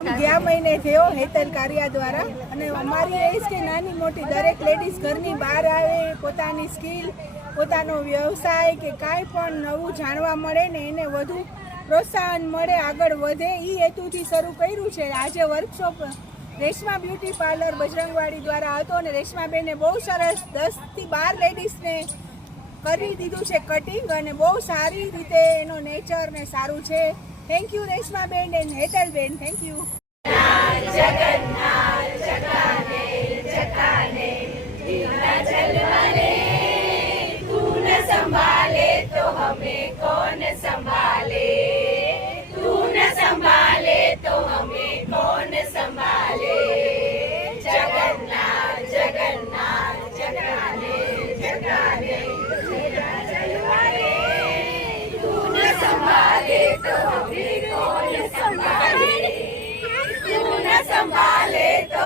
ગયા મહિને થયો હેતલ કારિયા દ્વારા અને અમારી એ કે નાની મોટી દરેક લેડીઝ ઘરની બહાર આવે, પોતાની સ્કિલ, પોતાનો વ્યવસાય કે કાંઈ પણ નવું જાણવા મળે ને એને વધુ પ્રોત્સાહન મળે, આગળ વધે, એ હેતુથી શરૂ કર્યું છે. આજે workshop Reshma beauty parlour Bajrangwadi દ્વારા હતો અને રેશમાબેને બહુ સરસ 10 થી 12 લેડીઝને કરી દીધું છે કટિંગ અને બહુ સારી રીતે એનો નેચર ને સારું છે. Thank you Reshmaben and Hetalben, thank you.